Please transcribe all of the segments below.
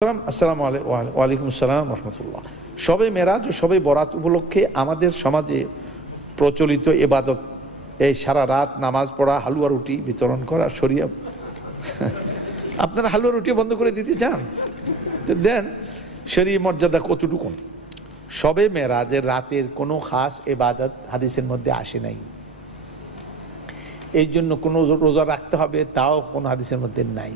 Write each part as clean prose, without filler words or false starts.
আসসালামু আলাইকুম। ওয়ালাইকুম আসসালাম রহমতুল্লাহ। শবে মেরাজ ও শবে বরাত উপলক্ষে আমাদের সমাজে প্রচলিত ইবাদত এই সারা রাত নামাজ পড়া, হালুয়া রুটি বিতরণ করা শরিয়া। আপনারা হালুয়া রুটি বন্ধ করে দিতে চান তো দেন। শরীয়ত মর্যাদা কতটুকুন? শবে মেরাজের রাতের কোনো খাস ইবাদত হাদিসের মধ্যে আসে নাই, এই জন্য কোনো রোজা রাখতে হবে তাও কোনো হাদিসের মধ্যে নাই।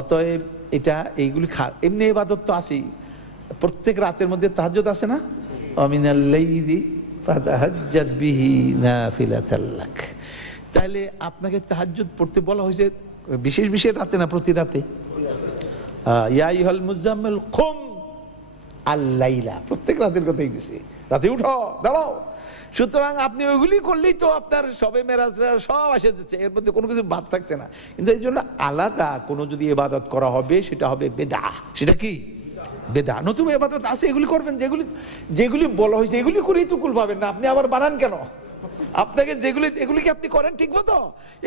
অতএব এটা এইগুলি এমনি ইবাদত তো আসেই, প্রত্যেক রাতের মধ্যে তাহাজ্জুদ আসে না, আমিনাল লাইলি ফাতাহাজ্জাদ বিহি নাফিলাতাল লাক। তাহলে আপনাকে তাহাজ্জুদ পড়তে বলা হয়েছে বিশেষ বিশেষ রাতে না প্রতি রাতে? ইয়া আইয়ুহাল মুজাম্মিল কুম আল লাইলা, প্রত্যেক রাতের কথাই গেছে, রাতে উঠো দাঁড়াও। সুতরাং আপনি ওইগুলি করলেই তো আপনার শবে মেরাজ সব আসে যাচ্ছে, এর মধ্যে কোনো কিছু বাদ থাকছে না। কিন্তু এই জন্য আলাদা কোনো যদি ইবাদত করা হবে সেটা হবে বেদাহ। সেটা কি? বেদাহ। নতুন ইবাদত আছে, এগুলি করবেন, যেগুলি যেগুলি বলা হয়েছে এগুলি করেই তো কুল পাবেন না। আপনি আবার বানান কেন? আপনাকে যেগুলি এগুলি কি আপনি করেন ঠিক মতো?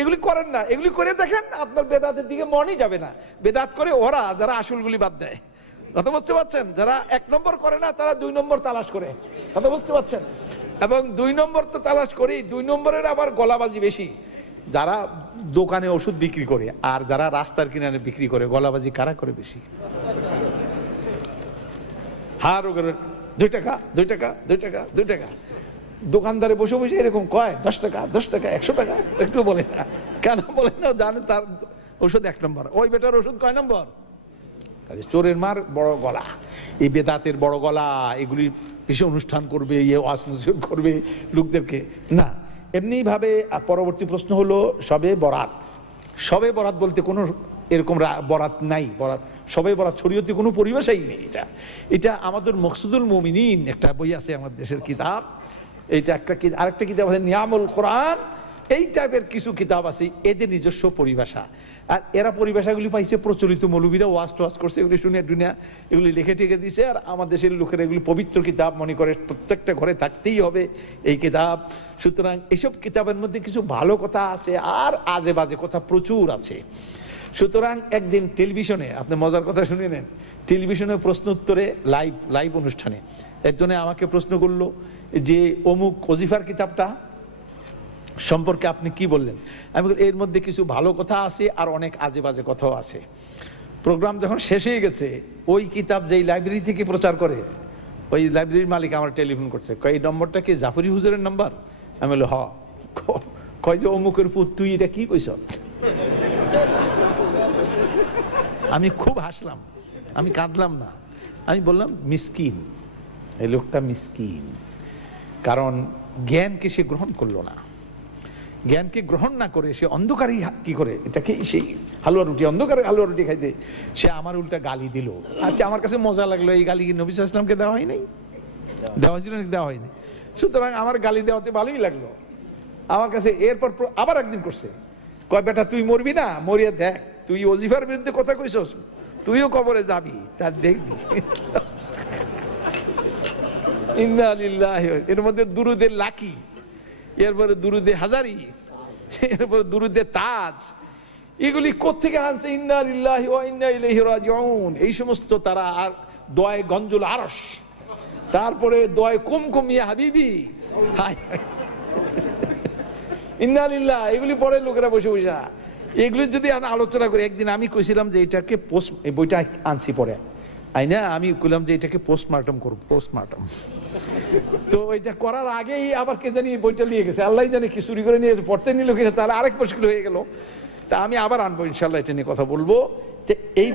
এগুলি করেন না, এগুলি করে দেখেন আপনার বেদাতের দিকে মনই যাবে না। বেদাত করে ওরা যারা আসলগুলি বাদ দেয়, কথা বুঝতে পারছেন? যারা এক নম্বর করে না তারা দুই নম্বর তালাশ করে, কথা বুঝতে পারছেন? এবং দুই নম্বর তো তালাশ করি, দুই নম্বরের আবার গলাবাজি বেশি। যারা দোকানে ওষুধ বিক্রি করে আর যারা রাস্তার কিনারে বিক্রি করে, গলাবাজি কারা করে বেশি? হার 2 টাকা 2 টাকা 2 টাকা 2 টাকা। দোকানদারে বসে বসে এরকম কয় 10 টাকা 10 টাকা 100 টাকা, একটু বলে না কেন? বলে না, জানে তার ওষুধ 1 নম্বর, ওই বেটার ওষুধ কয় নম্বর? চোরের মার বড় গলা, এই বেদাতের বড় গলা, এগুলি বেশি অনুষ্ঠান করবে, ইয়ে ওয়াজ নসিহত করবে লোকদেরকে না। এমনি ভাবে পরবর্তী প্রশ্ন হলো শবে বরাত। শবে বরাত বলতে কোনো এরকম বরাত নাই। বরাত শবে বরাত শরীয়তে কোনো পরিবেশই নেই। এটা আমাদের মকসুদুল মুমিনিন একটা বই আছে, আমাদের দেশের কিতাব। এইটা একটা, আরেকটা কিতাব আছে নিয়ামুল কোরআন। এই টাইপের কিছু কিতাব আছে, এদের নিজস্ব পরিভাষা। আর এরা পরিভাষাগুলি পাইছে প্রচলিত মৌলবীরা ওয়াজ টোয়াজ করছে, এগুলি শুনে টুনিয়া এগুলি লিখে টেকে দিছে। আর আমার দেশের লোকেরা এগুলি পবিত্র কিতাব মনে করে, প্রত্যেকটা ঘরে থাকতেই হবে এই কিতাব। সুতরাং এইসব কিতাবের মধ্যে কিছু ভালো কথা আছে আর আজে বাজে কথা প্রচুর আছে। সুতরাং একদিন টেলিভিশনে, আপনি মজার কথা শুনে নেন, টেলিভিশনে প্রশ্ন উত্তরে লাইভ অনুষ্ঠানে একজনে আমাকে প্রশ্ন করলো যে অমুক ওজিফার কিতাবটা সম্পর্কে আপনি কি বললেন? আমি বলি এর মধ্যে কিছু ভালো কথা আছে আর অনেক আজে বাজে কথাও আছে। প্রোগ্রাম যখন শেষ হয়ে গেছে, ওই কিতাব যেই লাইব্রেরি থেকে প্রচার করে, ওই লাইব্রেরির মালিক আমার টেলিফোন করছে, কয় এই নম্বরটা কি জাফরি হুজুরের নাম্বার? আমি বলি হ। কয় যে অমুকের পুত তুই এটা কি কইস? আমি খুব হাসলাম, আমি কাঁদলাম না, আমি বললাম মিসকিন, এই লোকটা মিসকিন। কারণ জ্ঞানকে সে গ্রহণ করলো না। জ্ঞানকে গ্রহণ না করে সে অন্ধকারেই কি করে, এটাকে সেই হালুয়া রুটি, অন্ধকারে হালুয়া রুটি খাইতে সে আমার উল্টা গালি দিল। আচ্ছা, আমার কাছে মজা লাগলো, এই গালি কি নবী সাল্লাল্লাহু আলাইহি ওয়াসাল্লামকে দেওয়া হয় নাই? দেওয়া হয়েছিল নাকি? দেওয়া হয়নি। সুতরাং আমার গালি দেওয়াতে ভালোই লাগলো আমার কাছে। এরপর আবার একদিন করছে, কয় বেটা তুই মরবি না, মরিয়া দেখ, তুই ওজিফার বিরুদ্ধে কথা কইছস, তুইও কবরে যাবি, তার দেখবি। ইন্না লিল্লাহি, এর মধ্যে দুরুদে লাকি, এরপরে দুরুদে হাজারি, এরপরে দুরুদে তাজ, এগুলি কোত্থেকে আনছে? ইন্না লিল্লাহি ওয়া ইন্না ইলাইহি রাজিউন, এই সমস্ত তারা। আর দোয়ায়ে গঞ্জুল আরশ, তারপরে দোয়ায়ে কুমকুম ইয়া হাবিবি, ইন্না লিল্লাহ, এগুলি পড়ে লোকেরা বসে বসে। এগুলি যদি আমরা আলোচনা করি, একদিন আমি কইছিলাম যে এটাকে এই বইটা আনছি পরে আইনা, আমি কইলাম যে এটাকে পোস্টমার্টম করব, পোস্টমার্টম। তো এটা করার আগেই আবার কে জানি বইটা নিয়ে গেছে, আল্লাহ জানে কি চুরি করে নিয়ে গেছে, পড়তে নিল কিনা, তাহলে আরেক মুশকিল হয়ে গেল। তা আমি আবার আনবো ইনশাল্লাহ, এটা নিয়ে কথা বলবো যে এই